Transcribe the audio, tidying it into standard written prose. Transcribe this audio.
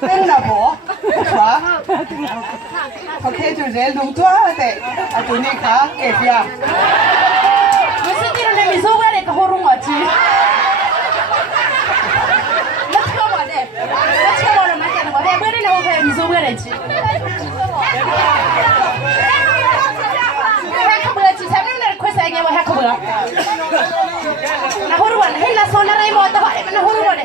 tên là bố quá có thể chủ đề đúng quá thế chủ đề khác kể kia 무슨 일을 내 미소가 내가 호롱 왔지 나 처음 와네 나 처음 오는 말 되는 거야 왜 이래 오게 미소가 내지 해커브가 지 사람들 코스하게 뭐 해커브가 나 호롱 왔네 헬라 소나라이 뭐 왔다 와 나 호롱 왔네